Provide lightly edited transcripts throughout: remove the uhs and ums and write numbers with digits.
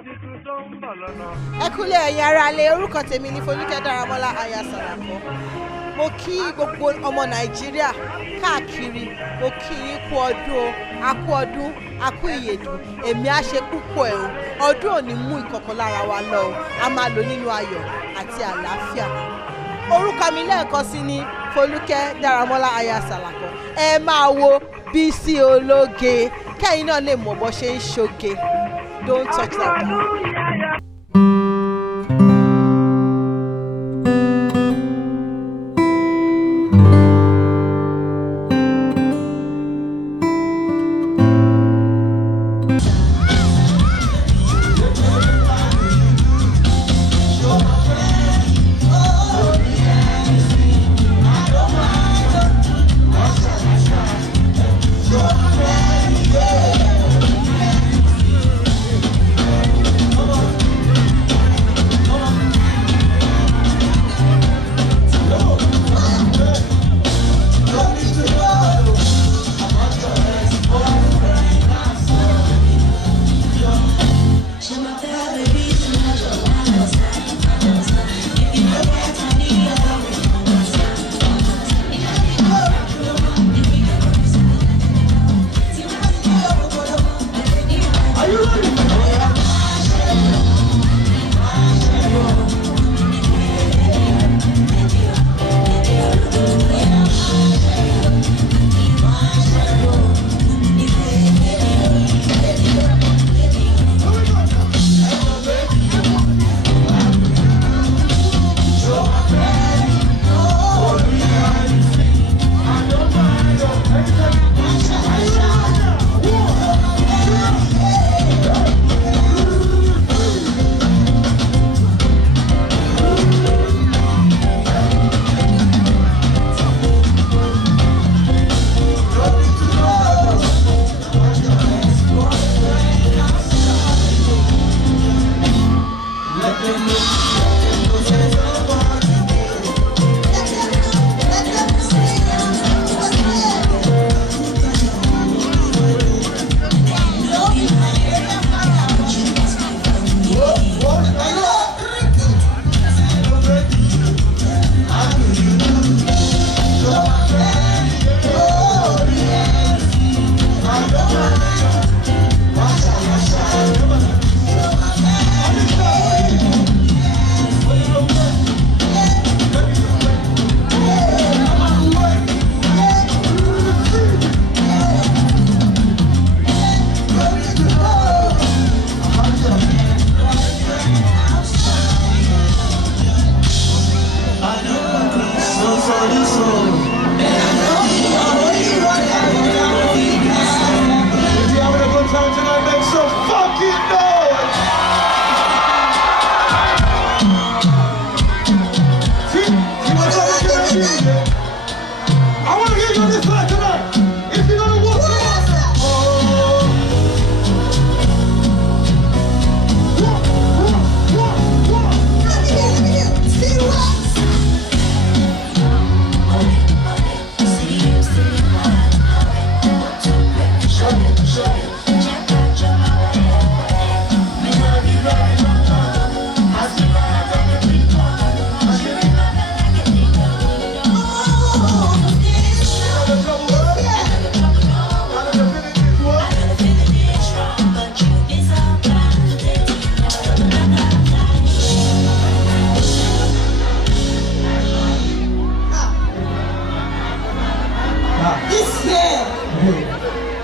Ẹ kúlẹ̀ ẹ̀yin ará ilé, orúkọ tèmi ni Folúkẹ́ Dáramọ́lá aya Sàràkọ́. Mo kí gbogbo ọmọ Nàìjíríà káàkiri, mo kí yín kú ọdún o, a kú ọdún, a kú ìyèdùn, èmi á ṣe púpọ̀ ẹ̀ o, ọdún ò ní mú ìkọ̀kan lára wa lọ o, a máa lò nínú ayọ̀ àti àlàáfíà. Orúkọ mi lẹ́ẹ̀kan sí ni Folúkẹ́ Dáramọ́lá aya Sàràkọ́. Ẹ máa wo Bisi Ologe, kẹ́yìn náà lè mọ̀ bó ṣe ń ṣoge. Don't touch that down.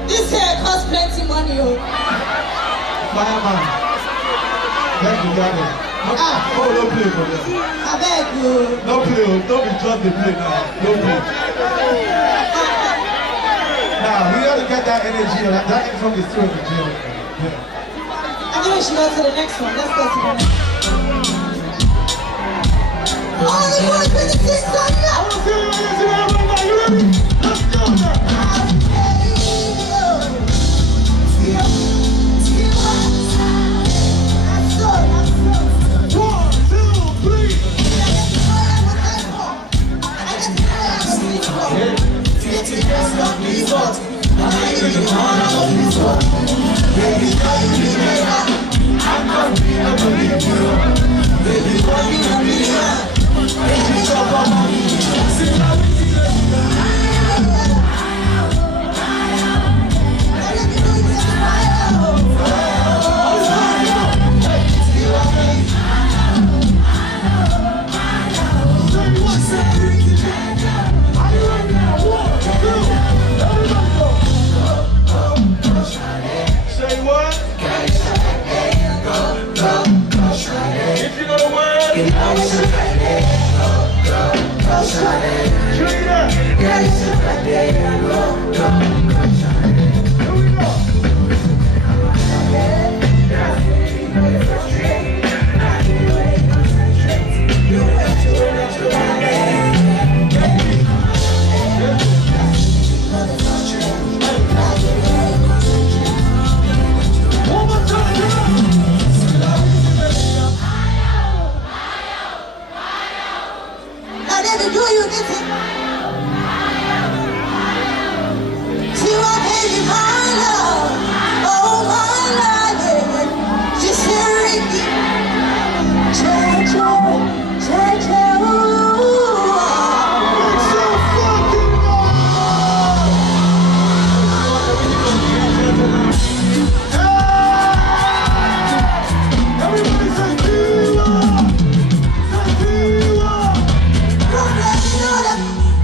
This hair costs plenty money, oh. Fireman. Thank you, Daddy. Oh, no play for them. I beg you. No play, don't be just the play now. No play. Now, we got to get that energy, that energy from the street of jail. Yeah. I think we should go to the next one. Let's go to the next one. Only 126 on now. I want to see you right now. You ready? Let's go now. I'm Tiwa, baby, my love. Oh, my love, yeah. Just hearing you. Everybody say Tiwa! Say Tiwa!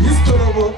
He's terrible.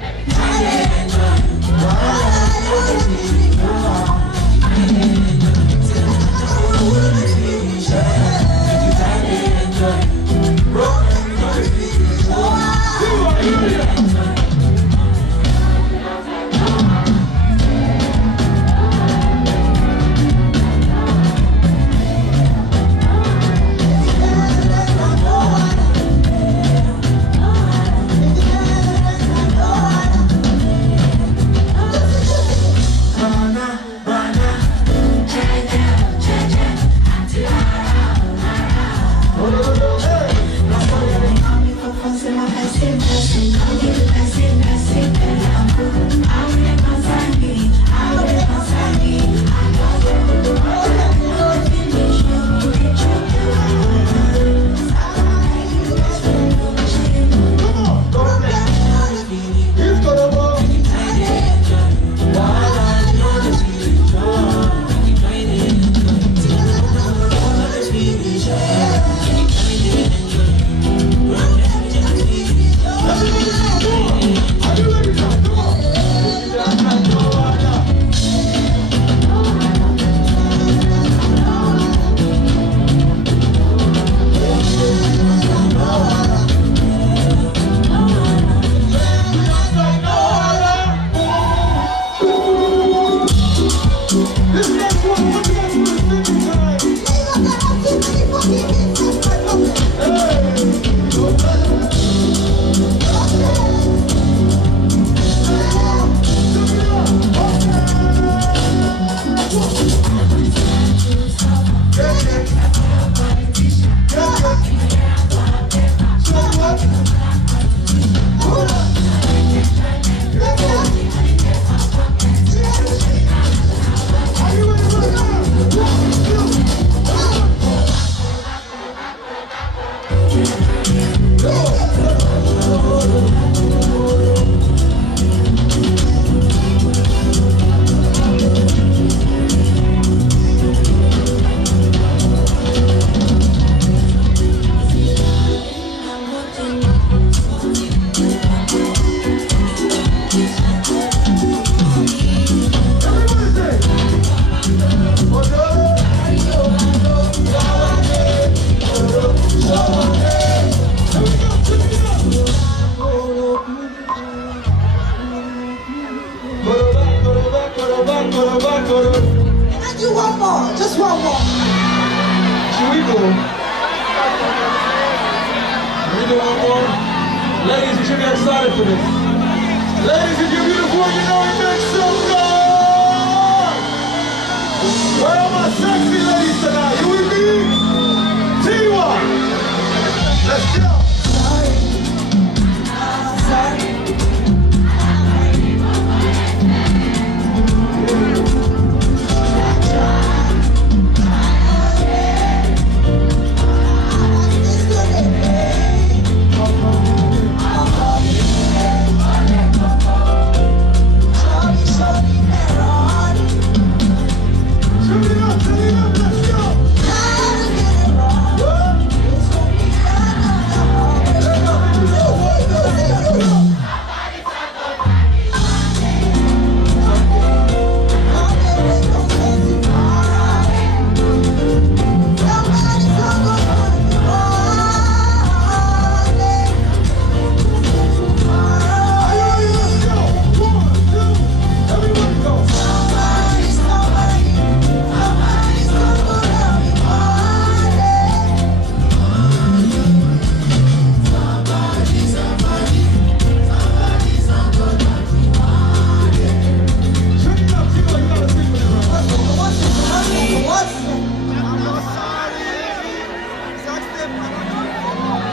I do one more, just one more. Should we go? Can we do one more? Ladies, you should get excited for this. Ladies, if you're beautiful, you know it makes some noise! Where are my sexy ladies tonight? You with me? Tiwa! Let's go! Let's go.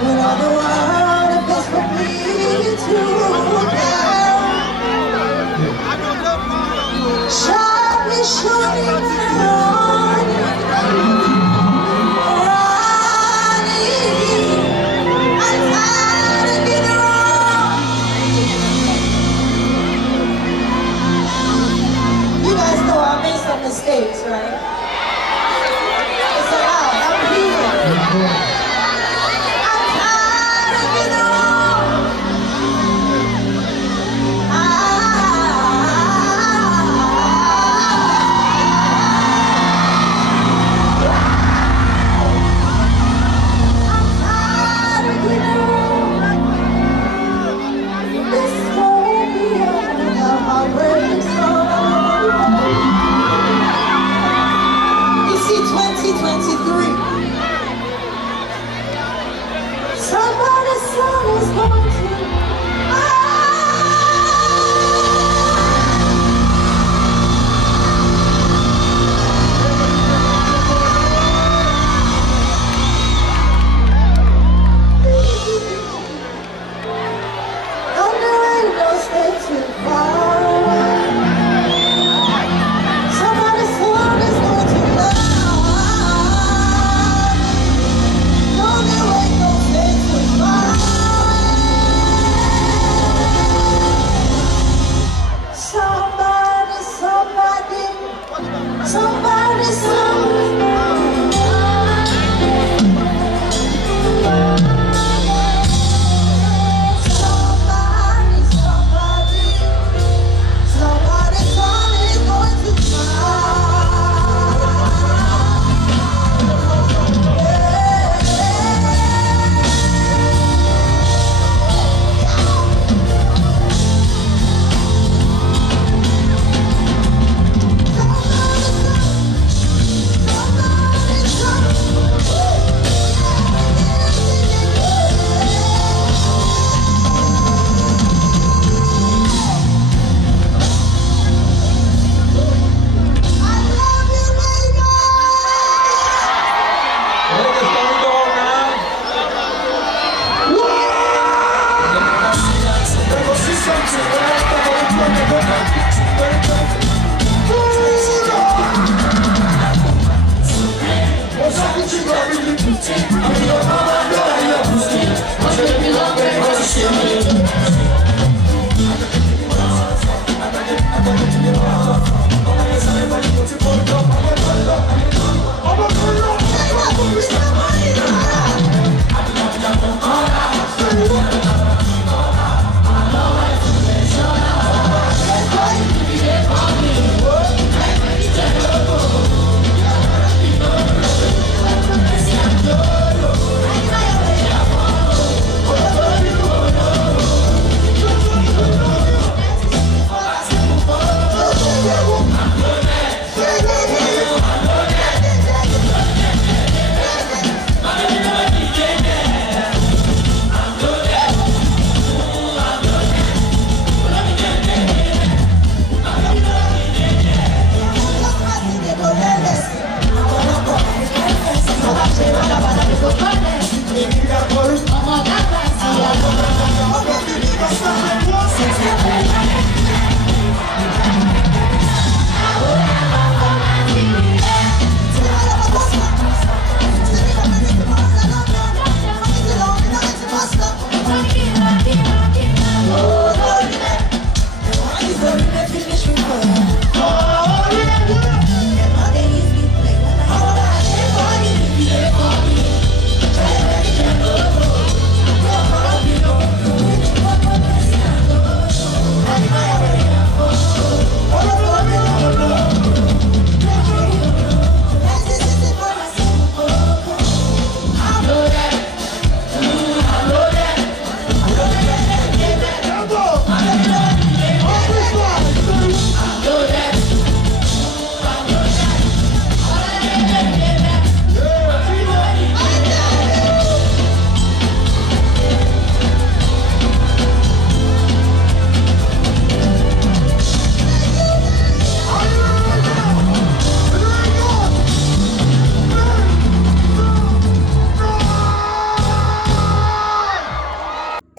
when all the world is for me to down. Surely, surely, running. I'm tired of being wrong. You guys know I made some mistakes, right? It's allowed. I'm human. I'm tired of being wrong. I'm tired of being wrong. This won't be without my praise song. You see, 2023. Somebody's son is going to. On the way, don't stay too far away. Somebody's son is going to love. On the way, don't stay too far away. Somebody, somebody, somebody, somebody's son is going to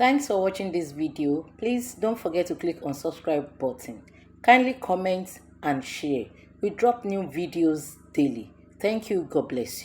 Thanks for watching this video. Please don't forget to click on subscribe button. Kindly comment and share. We drop new videos daily. Thank you. God bless you.